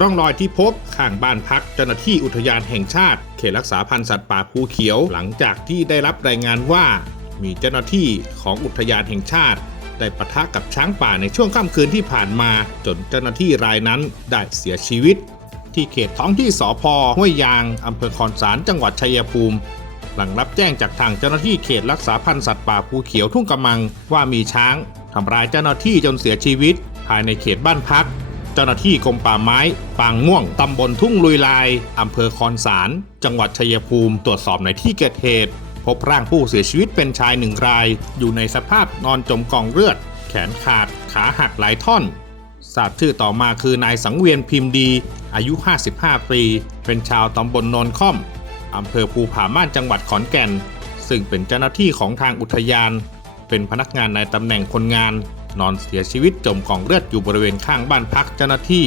ร่องรอยที่พบข้างบ้านพักเจ้าหน้าที่อุทยานแห่งชาติ เขตรักษาพันธุ์สัตว์ป่าภูเขียว หลังจากที่ได้รับรายงานว่า มีเจ้าหน้าที่ของอุทยานแห่งชาติ ได้ปะทะกับช้างป่าในช่วงค่ำคืนที่ผ่านมา จนเจ้าหน้าที่รายนั้นได้เสียชีวิต ที่เขตท้องที่สพห้วยยางอำเภอคอนสารจังหวัดชัยภูมิหลังรับแจ้งจากทางเจ้าหน้าที่เขตรักษาพันธุ์สัตว์ป่าภูเขียวทุ่งกำมังว่ามีช้างทำร้ายเจ้าหน้าที่จนเสียชีวิต ภายในเขตบ้านพัก เจ้าหน้าที่กรมป่าไม้ ปางม่วง ตำบลทุ่งลุยลายอำเภอคอนสาร จังหวัดชัยภูมิ ตรวจสอบในที่เกิดเหตุ พบร่างผู้เสียชีวิตเป็นชายหนึ่งราย อยู่ในสภาพนอนจมกองเลือด แขนขาด ขาหักหลายท่อนทราบชื่อต่อมาคือนายสังเวียนพิมพ์ดี อายุ 55 ปี เป็นชาวตำบลโนนค่อมอำเภอภูผาม่านจังหวัดขอนแก่น ซึ่งเป็นเจ้าหน้าที่ของทางอุทยาน เป็นพนักงานในตำแหน่งคนงาน นอนเสียชีวิตจมกองเลือดอยู่บริเวณข้างบ้านพักเจ้าหน้าที่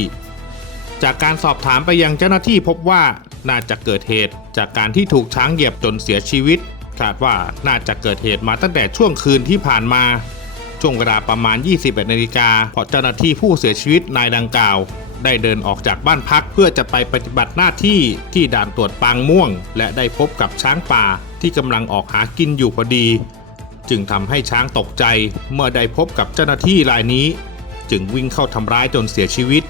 จากการสอบถามไปยังเจ้าหน้าที่พบว่าน่าจะเกิดเหตุ จากการที่ถูกช้างเหยียบจนเสียชีวิตคาดว่าน่าจะเกิดเหตุมาตั้งแต่ช่วงคืนที่ผ่านมา ช่วงเวลาประมาณ 21นาฬิกาพราะเจ้าหน้าที่ผู้เสียชีวิตนายดังกล่าว ได้เดินออกจากบ้านพักเพื่อจะไปปฏิบัติหน้าที่ที่ด่านตรวจปางม่วง และได้พบกับช้างป่าที่กำลังออกหากินอยู่พอดี จึงทำให้ช้างตกใจเมื่อได้พบกับเจ้าหน้าที่รายนี้ จึงวิ่งเข้าทำร้ายจนเสียชีวิต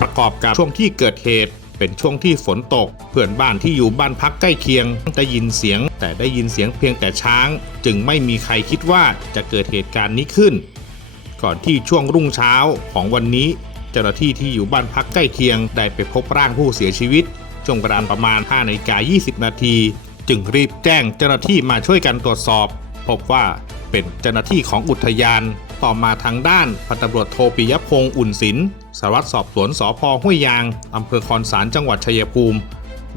ประกอบกับช่วงที่เกิดเหตุ เป็นช่วงที่ฝนตก เพื่อนบ้านที่อยู่บ้านพักใกล้เคียงได้ยินเสียง แต่ได้ยินเสียงเพียงแต่ช้าง จึงไม่มีใครคิดว่าจะเกิดเหตุการณ์นี้ขึ้น ก่อนที่ช่วงรุ่งเช้าของวันนี้ เจ้าหน้าที่ที่อยู่บ้านพักใกล้เคียงได้ไปพบร่างผู้เสียชีวิตช่วงเวลาประมาณ5นาฬิกา20 นาที จึงรีบแจ้งเจ้าหน้าที่มาช่วยกันตรวจสอบ พบว่าเป็นเจ้าหน้าที่ของอุทยาน ต่อมาทางด้านพันตำรวจโทปิยพงศ์อุ่นศิลป์สารวัตรสอบสวนสพห้วยยางอำเภอคอนสารจังหวัดชัยภูมิ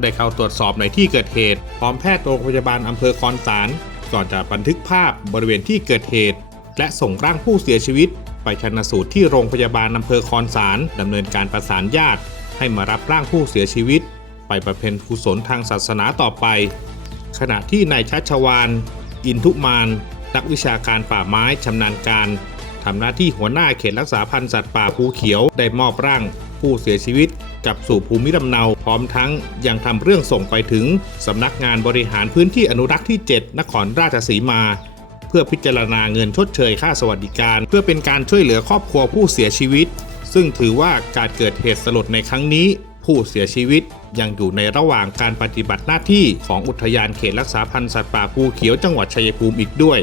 ได้เข้าตรวจสอบในที่เกิดเหตุ พร้อมแพทย์โรงพยาบาลอำเภอคอนสารก่อนจะบันทึกภาพบริเวณที่เกิดเหตุ และส่งร่างผู้เสียชีวิต ไปชันสูตรที่โรงพยาบาลอำเภอคอนสารดำเนินการประสานญาติ ให้มารับร่างผู้เสียชีวิต ไปประเพณกุศลทางศาสนาต่อไป ขณะที่นายชัชวาน อินทุมาน นักวิชาการป่าไม้ชำนาญการทำหน้าที่หัวหน้าเขตรักษาพันธุ์สัตว์ป่าภูเขียวได้มอบร่าง ผู้เสียชีวิตกลับสู่ภูมิลำเนาพร้อมทั้งยังทำเรื่องส่งไปถึงสำนักงานบริหารพื้นที่อนุรักษ์ที่ 7 นครราชสีมา เพื่อพิจารณาเงินชดเชยค่าสวัสดิการ เพื่อเป็นการช่วยเหลือครอบครัวผู้เสียชีวิต ซึ่งถือว่าการเกิดเหตุสลดในครั้งนี้ ผู้เสียชีวิต ยังอยู่ในระหว่างการปฏิบัติหน้าที่ของอุทยานเขตรักษาพันธุ์สัตว์ป่าภูเขียวจังหวัดชัยภูมิอีกด้วย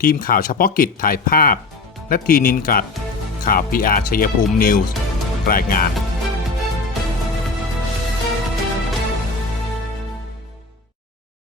ทีมข่าวเฉพาะกิจถ่ายภาพนัทีนินกัด ข่าว PR ชัยภูมินิวส์รายงาน